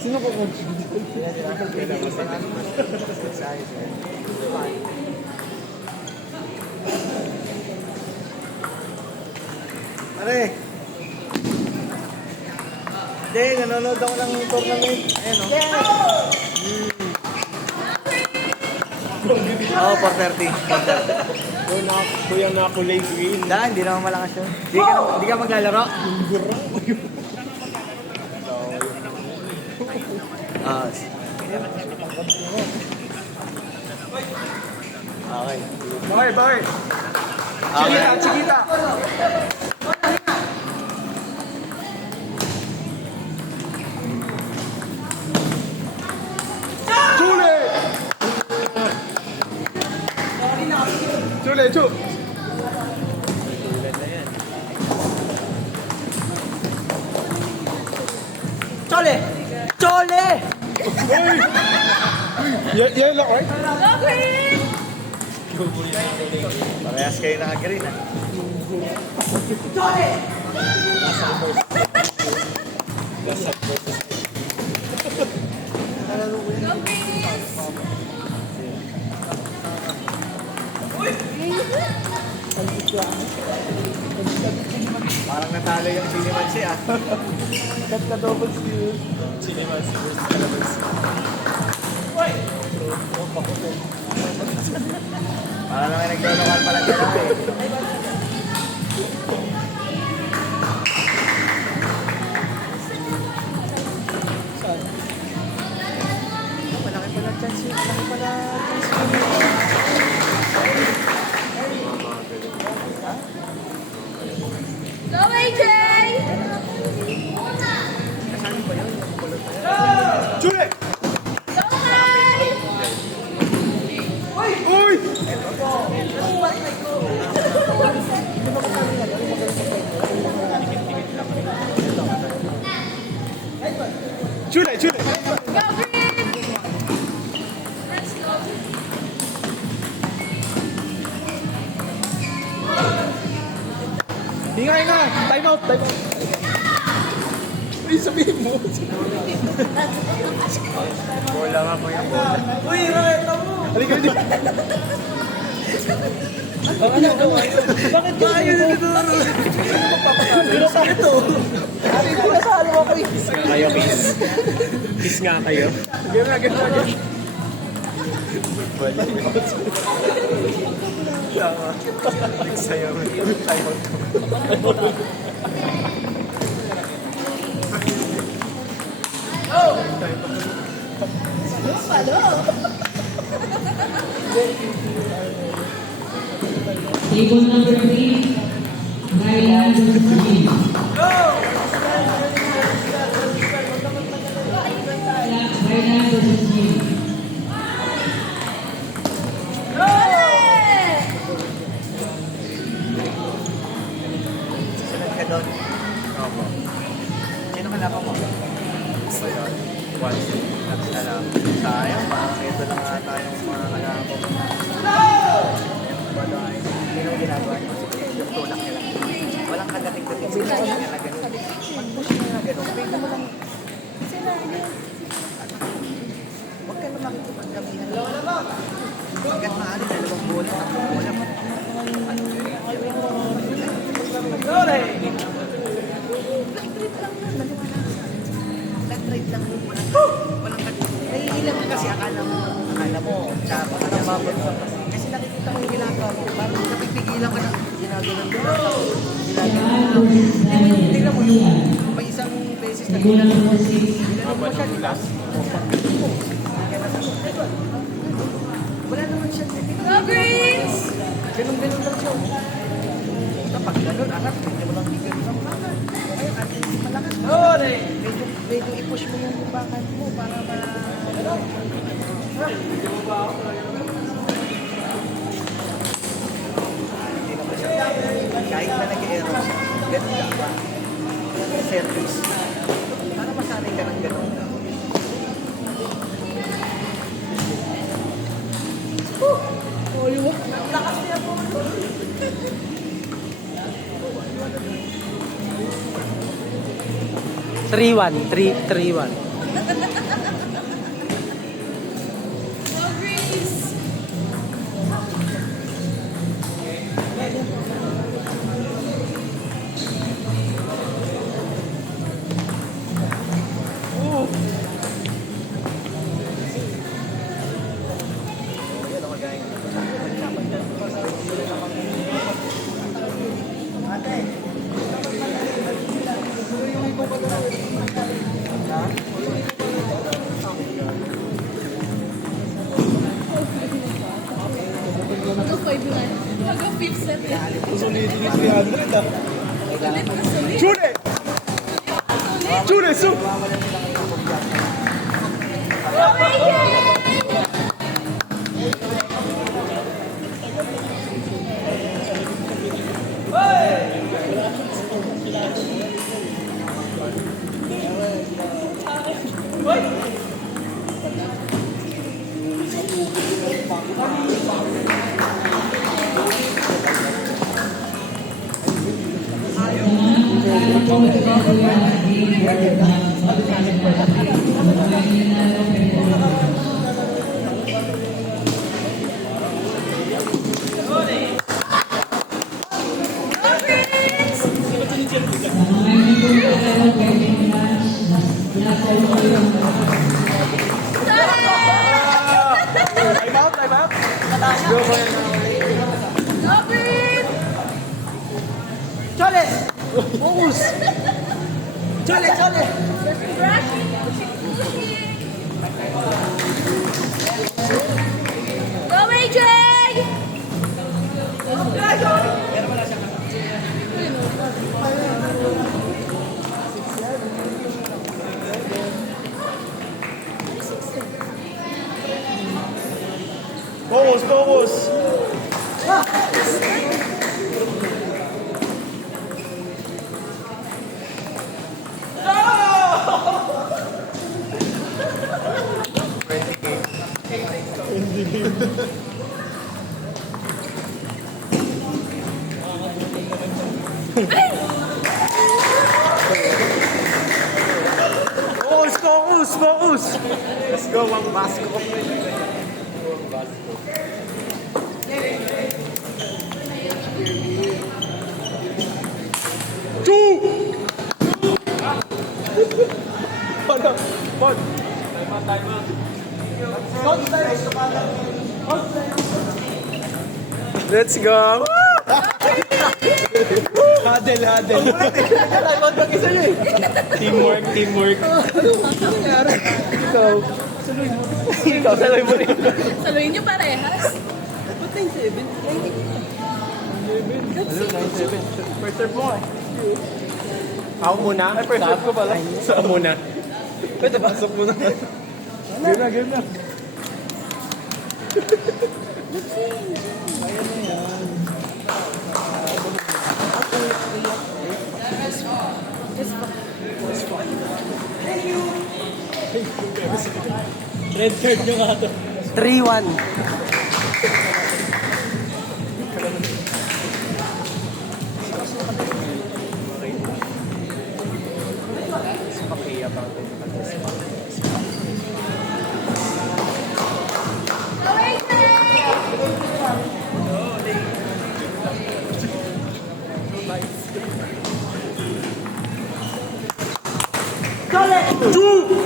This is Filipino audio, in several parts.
Sino po mo? Pare! Hindi, nanonood ako ng tournament. Ayan o. Oo, 4:30. 4:30. Kuya na ako late win. Hindi naman malakas yun. Di ka maglalaro? Okay. Bakit? Chikita! Chule! Chole! Yan lang, right? Parehas kayo naka-green ah. Parang natalo yung Sinimansi ah. Cut na double steal. Sinimansi versus Calamansi. Parang naman nagdodokal pala sila eh. Malaki pala chance yun. Malaki pala chance yun. Go, AJ! Kasali ba yun? Chule! Go, guys! Uy! Chule! Go, Green! Hinga! Time out! Uy, sabihin mo. Bola nga po yung bola. Uy, raketa mo! Halika dito. Bakit ba kayo dito? Bakit ito? Pinasalo ako eh. Kayo, kiss. Kiss nga kayo. Gano'n. Nagsayaw. Table number 3, Ryan Josephine. Ryan Josephine. Sunod ka doon. Opo. Sino kalaban mo? So yun. Once. Lang. Sayang, parang ito lang ata yung mga kalaban mo. Hindi nang ginagawa niyo. Yung tulak niya lang. Walang kadating-dating sila niya na gano'n. Pag-push niya na gano'n, pwede mo lang. Huwag ka na makikipagkamihan. Hanggat maaari, dalawang bola, tatlong bola. Nag-trade lang mo. Walang naiilang mo kasi akala mo, tsaka ka lang mabot. Kasi nakikita ko yung ginagawa mo. Parang napipigilan ka na. Ginagawa mo. Tingnan mo yung may isang beses na ginagawa mo siya, di ba? Wala naman siya. Go, Greens! Ganun-ganun lang siya. Kapag ganun, anak, hindi mo lang bigyan ng bakan. Ngayon, at hindi malakas. Medyo i-push mo yung bakan mo para kahit na nag-error siya, ganun lang ba? Service. Para masanay ka ng ganun. 3-1. 3-1. Go Greens! Go 5-9. Go 5th set. Susulitin ni 300 ah. Ulit ka sulit. Chune! Chune, so! Go Rangers! Time out, time out. Go Green! Chole! Focus! Chole, chole! Go AJ! Focus, focus. Focus, focus, focus. Let's go, one basket. Two! Ano? Pod. Let's go! Huddle, huddle. Teamwork, teamwork. Ikaw. Ikaw, saluhin mo rin. Saluhin niyo parehas. Ba't 9-7? First serve mo eh. Ako muna. Ay, first serve ko pala. Ako muna. Pwede, pasok mo na. Game na, game na. Red card nyo nga to. 3-1. Go AJ!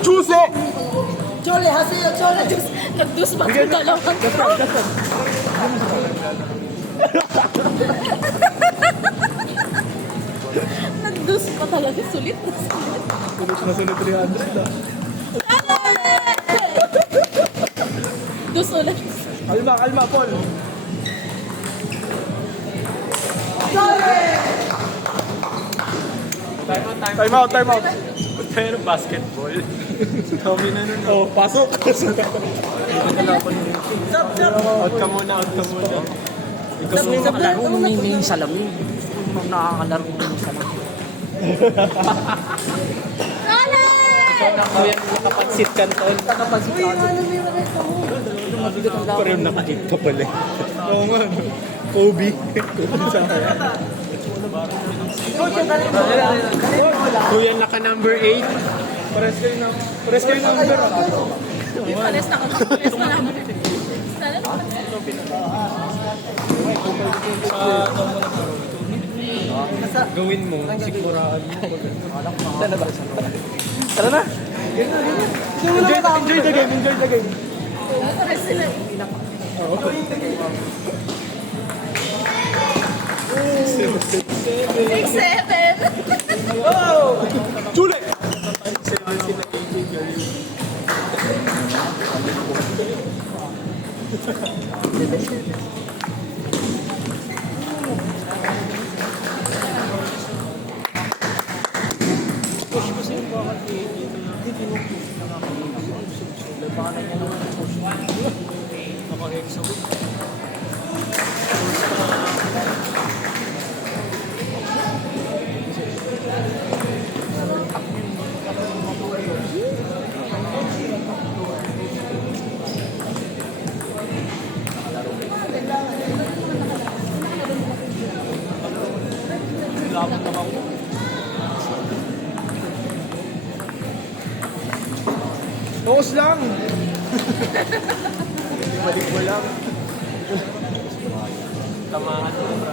Chuse! Chole, hasil, chole! Nagdus ba ang dalawang to? Nagdus pa talaga. Sulit na sulit. Nasunod 300 ah. Dus ulit. Kalma, kalma, Paul. Time out, time out. Pero basketball. Kami na nun. Oh, pasok. Out ka muna, out ka muna. Sa kalaro, may salamin. Nakakalaro ko yung salamin. Dale! Kuya, nakapansit kanton. Nakapansin ka. Uy, ano may mga ito mo? Mabigat ang Pero nakakita pala. Oo nga, no? Kobe. Kobe sa kaya. Kuya naka number 8. Pares kayo number. Pares na kami. Pares na naman. Sana naman. Gawin mo, sigurado. Tara na. Enjoy the game, enjoy the game. Pares sila. Six, seven. Chule! Focus lang! Balik mo lang. Tamaan mo, bro.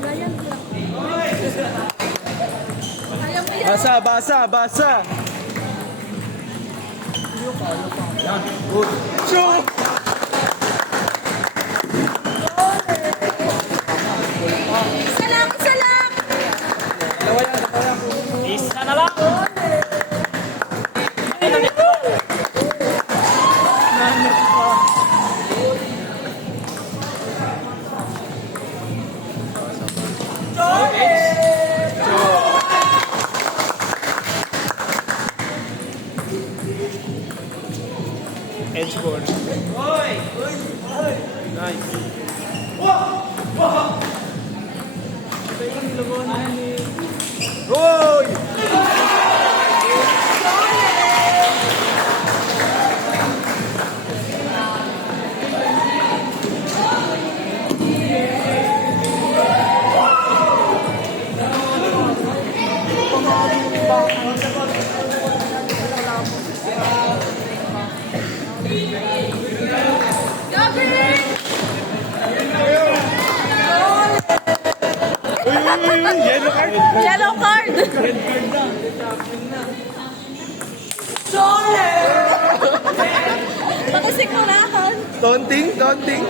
Kaya mo yan. Basa, basa, basa! Shoot! Isa lang, isa lang. Isa na lang. Edge board. Nice. Hoy! Yellow card. Yellow card. Pakisikmurahan. Taunting, taunting.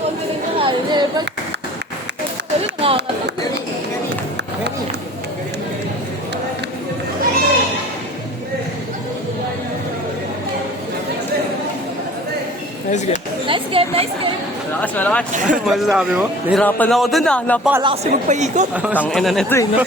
Confident ka nga rin eh. Pero nakakatot. Nice game. Nice game, nice game. Malakas, malakas. Masasabi mo? Nahirapan ako dun ah. Napakalakas yung magpaikot. Tangina na ito eh. No?